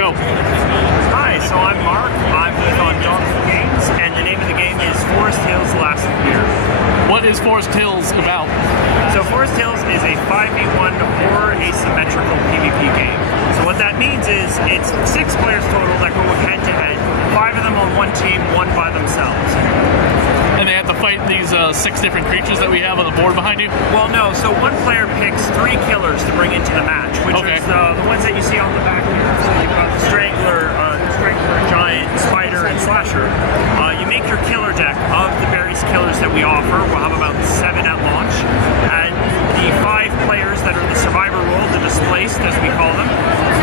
Go. Hi, so I'm Mark. I'm with on Donkey Games, and the name of the game is Forrest Hills: The Last Year. What is Forrest Hills about? So Forrest Hills is a 5v1 horror asymmetrical PvP game. So what that means is it's 6 players total that go head-to-head, 5 of them on one team, 1 by themselves. And they have to fight these 6 different creatures that we have on the board behind you? Well, no. So one player picks 3 killers to bring into the match, which is the ones that you see on the back here. So you've got the Strangler, Giant, Spider, and Slasher. You make your killer deck of the various killers that we offer. We'll have about 7 at launch. And the 5 players that are the survivor role, the displaced as we call them,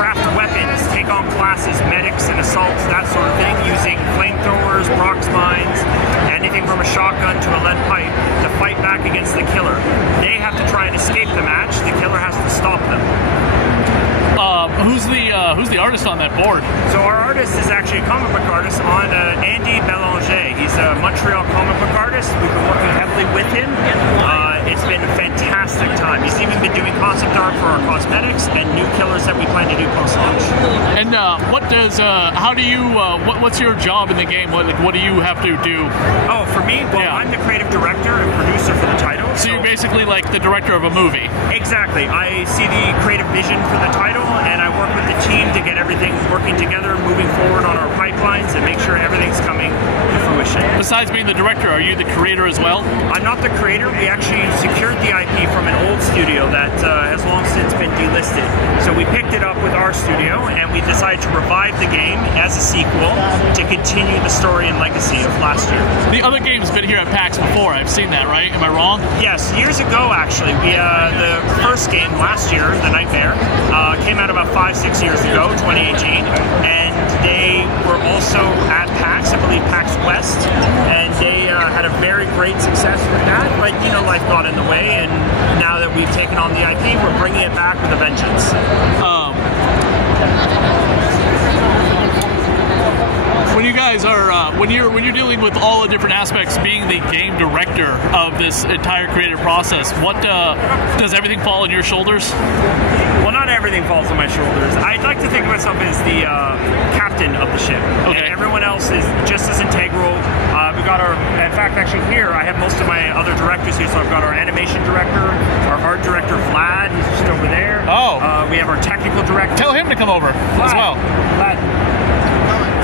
craft weapons, take on classes, medics and assaults, that sort of thing, using flamethrowers, Brock's mines, anything from a shotgun to a lead pipe to fight back against the killer. They have to try and escape the match. The killer has to stop them. Who's the artist on that board? So our artist is actually a comic book artist, Andy Belanger. He's a Montreal comic book artist. We've been working heavily with him. It's been a fantastic time. He's even been doing concept art for our cosmetics and new killers that we plan to do post-launch. And what's your job in the game? What do you have to do? Oh, for me? Well, I'm the creative director and producer for the title. So you're basically like the director of a movie? Exactly. I see the creative vision for the title, and I work with the team to get everything working together, moving forward on our pipelines, and make sure everything's coming to fruition. Besides being the director, are you the creator as well? I'm not the creator. We actually secured the IP from an old studio that has long since been delisted. So we picked it up with our studio, and we decided to revive the game as a sequel to continue the story and legacy of last year. The other game's been here at PAX before. I've seen that, right? Am I wrong? Yes, years ago actually. The first game last year, The Nightmare, came out about 5-6 years ago, 2018, and they were also at PAX, I believe PAX West, and they had a very great success with that, but you know, life got in the way, and now that we've taken on the IP, we're bringing it back with a vengeance. When you guys are, when you're dealing with all the different aspects, being the game director of this entire creative process, what does everything fall on your shoulders? Well, not everything falls on my shoulders. I'd like to think of myself as the captain of the ship, and everyone else is just as integral. We got in fact, actually here, I have most of my other directors here, so I've got our animation director, our art director, Vlad, he's just over there. Oh. We have our technical director. Tell him to come over as well. Vlad.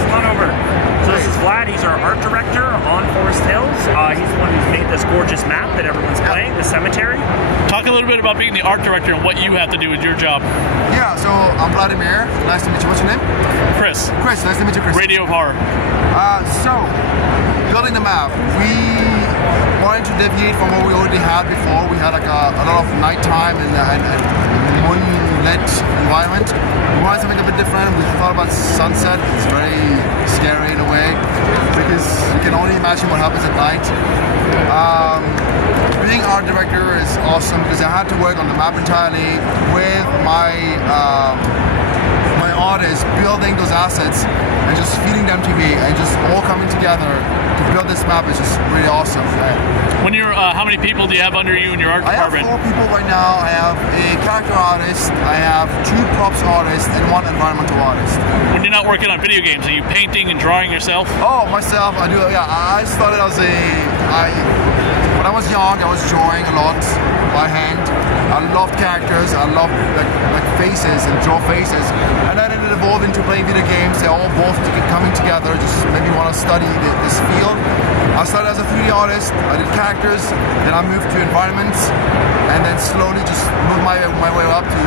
Come on over. So this is Vlad. He's our art director on Forrest Hills. He's the one who's made this gorgeous map that everyone's playing, the cemetery. Talk a little bit about being the art director and what you have to do with your job. Yeah, so I'm Vladimir. Nice to meet you. What's your name? Chris. Chris, nice to meet you, Chris. Radio of Horror. So, building the map, we wanted to deviate from what we already had before. We had like a lot of nighttime and moon-lit environment. We wanted something a bit different. We thought about sunset. It's very scary in a way because you can only imagine what happens at night. Being art director is awesome because I had to work on the map entirely with my artists, building those assets and just feeding them to me and just all coming together to build this map is just really awesome. When you're, how many people do you have under you in your art department? I have 4 people right now. I have a character artist, I have 2 props artists, and 1 environmental artist. When you're not working on video games, are you painting and drawing yourself? Oh, myself, I do, yeah. I started as when I was young, I was drawing a lot by hand. I loved characters, I loved like faces and draw faces. And then it evolved into playing video games. They all both coming together, just maybe want to study this field. I started as a 3D artist, I did characters, then I moved to environments, and then slowly just moved my way up to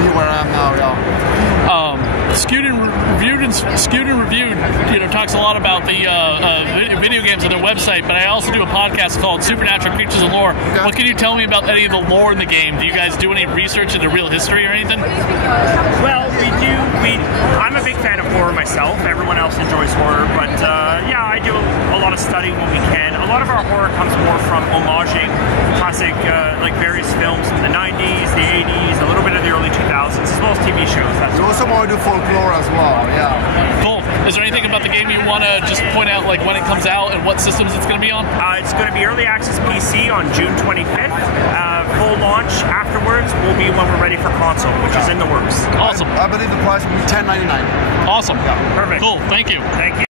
be where I am now, yeah. Skewed and Reviewed, you know, talks a lot about the video games on their website, but I also do a podcast called Supernatural Creatures and Lore. Okay. What can you tell me about any of the lore in the game? Do you guys do any research into real history or anything? Well, we do. I'm a big fan of horror myself. myself. Everyone else enjoys horror, but yeah, I do a lot of studying when we can. A lot of our horror comes more from homaging classic, like various films from the 90s, the 80s, a little bit of the early 2000s, as well as TV shows. We also want to do folklore as well, yeah. Cool. Is there anything about the game you want to just point out, like when it comes out and what systems it's going to be on? It's going to be early access PC on June 25th. Full launch afterwards will be when we're ready for console, which is in the works. Awesome. I believe the price will be $10.99. Awesome. Yeah. Perfect. Cool. Thank you. Thank you.